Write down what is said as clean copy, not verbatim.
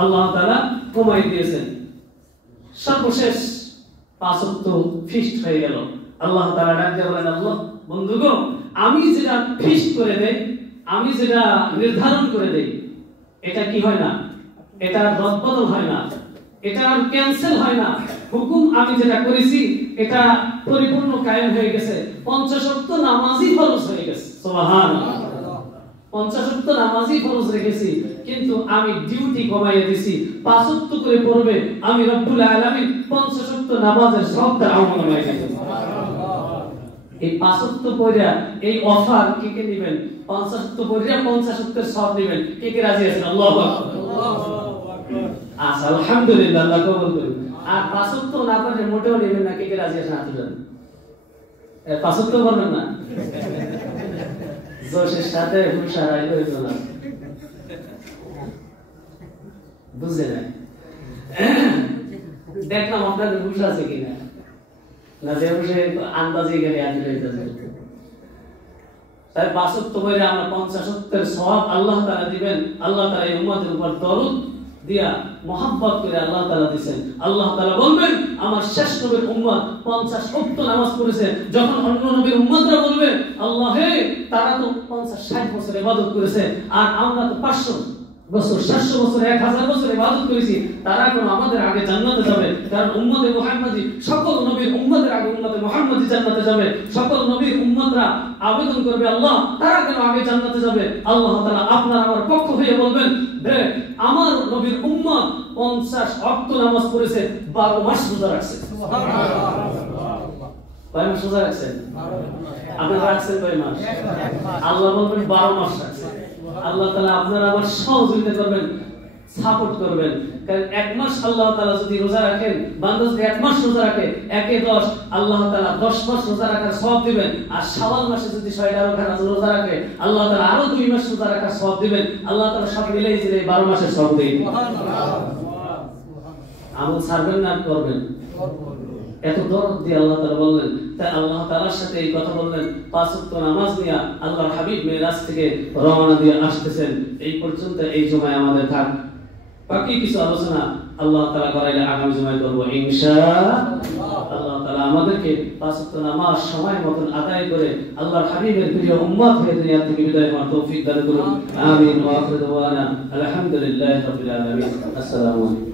আল্লাহ তাআলা কমাই দিয়েছেন। সর্বশেষ 5 ওয়াক্ত ফিস্ট হয়ে গেল। আল্লাহ তাআলা ডাক দিয়ে বলেন, আল্লাহ বন্ধুগণ, আমি যেটা ফিক্সড করে দেই, আমি যেটা নির্ধারণ করে দেই, এটা কি হয় না, এটা রদবদল হয় না, এটা আর ক্যান্সেল হয় না। হুকুম আমি যেটা করেছি এটা পরিপূর্ণ কায়েম হয়ে গেছে। 50 ওয়াক্ত নামাজই ফরজ হয়ে গেছে। সুবহানাল্লাহ। 50 ওয়াক্ত নামাজই ফরজ রেখেছি, কিন্তু আমি ডিউটি কমাইয়ে দিছি। 5 ওয়াক্ত করে পড়বে, আমি রব্বুল আলামিন 50 ওয়াক্ত নামাজের সবটা আমল নামায় দিয়েছি। এই 5 ওয়াক্ত পড়া এই অফার কে কে নেবেন? 50 ওয়াক্ত পড়া 50 ওয়াক্তের সব নেবেন। কে কে রাজি আছেন? আল্লাহু আকবার। আচ্ছা, আলহামদুলিল্লাহ, আল্লাহ কবুল করুন। আর 5 ওয়াক্ত না পড়লে মোটেও নেবেন না, কে কে রাজি আছেন? হাত তুলেন। 5 ওয়াক্ত পড়বেন না, জোশের সাথে হুশারাই করে চলা, বুঝে না? দেখলাম আপনাদের হুশ আছে কিনা, না যে হুশে আন্দাজে গেলে আজকে তাই 5 ওয়াক্ত পড়ে আমরা 50 ওয়াক্তের সওয়াব আল্লাহ তাআলা দিবেন। আল্লাহ তাআলা এই উম্মতের উপর দরুদ দিয়া মোহাব্বত করে আল্লাহ তাআলা দিবেন। আল্লাহ তাআলা বলবেন, আমার শেষ নবীর উম্মত 50 ওয়াক্ত নামাজ পড়েছে। যখন অন্য নবীর উম্মতরা বলবে, আল্লাহ হে, তারা তো 50-60 বছর ইবাদত করেছে, আর আমরা তো 500 বছর, 700 বছর, 1000 বছর ইবাদত করেছি, তারা এখন আমাদের আগে জান্নাতে যাবে। কারণ উম্মতে মুহাম্মাদি, সকল নবীর উম্মতের আগে উম্মতে মুহাম্মাদি জান্নাতে যাবে। সকল নবীর উম্মতরা আবেদন করবে, আল্লাহ তারা কেন আগে জান্নাতে যাবে? আল্লাহ তাআলা আপনার আমার পক্ষ হয়ে বলবেন, দেখ আমার নবীর উম্মত 50 ওয়াক্ত নামাজ পড়েছে, 12 মাস রোজা রাখছে। সুবহানাল্লাহ। কয় মাস রোজা রাখছেন? আপনারা রাখছেন কয় মাস? আল্লাহ বলবেন 12 মাস রাখছে। আল্লাহ তাআলা আপনারা আবার সহযোগিতা করবেন, সাপোর্ট করবেন। কারণ 1 মাস আল্লাহ তাআলা যদি রোজা রাখেন, বান্দা যদি 1 মাস রোজা রাখে, 1 এ 10, আল্লাহ তাআলা 10 মাস রোজা রাখার সওয়াব দিবেন। আর শাওয়াল মাসে যদি 6 খানা রোজা রাখে, আল্লাহ তাআলা আরো 2 মাস রোজা রাখার সওয়াব দিবেন। আল্লাহ তাআলা সব মিলাই দিলে 12 মাসের সওয়াব দেন। সুবহানাল্লাহ। আমল ছাড়বেন না, করবেন। এত দরদ দিয়ে আল্লাহ তাআলা বললেন। তাই আল্লাহ তাআলার সাথে এই কথা বললেন। 5 ওয়াক্ত নামাজ নিয়ে আল্লাহর হাবিব মেরাজ থেকে রওনা দিয়ে আসতেছেন। এই পর্যন্ত এই জুমায় আমাদের থাক। বাকি কিছু আলোচনা আল্লাহ তাআলা করাইলে আগামী জুমায় করব ইনশাআল্লাহ। আল্লাহ তাআলা আমাদেরকে 5 ওয়াক্ত নামাজ সময় মতন আদায় করে আল্লাহর হাবিবের প্রিয় উম্মত হয়ে দুনিয়া থেকে বিদায় নেওয়ার তৌফিক দান করুন। আমিন ওয়া আখিরু দাওয়ানা আলহামদুলিল্লাহি রাব্বিল আলামিন। আসসালামু আলাইকুম।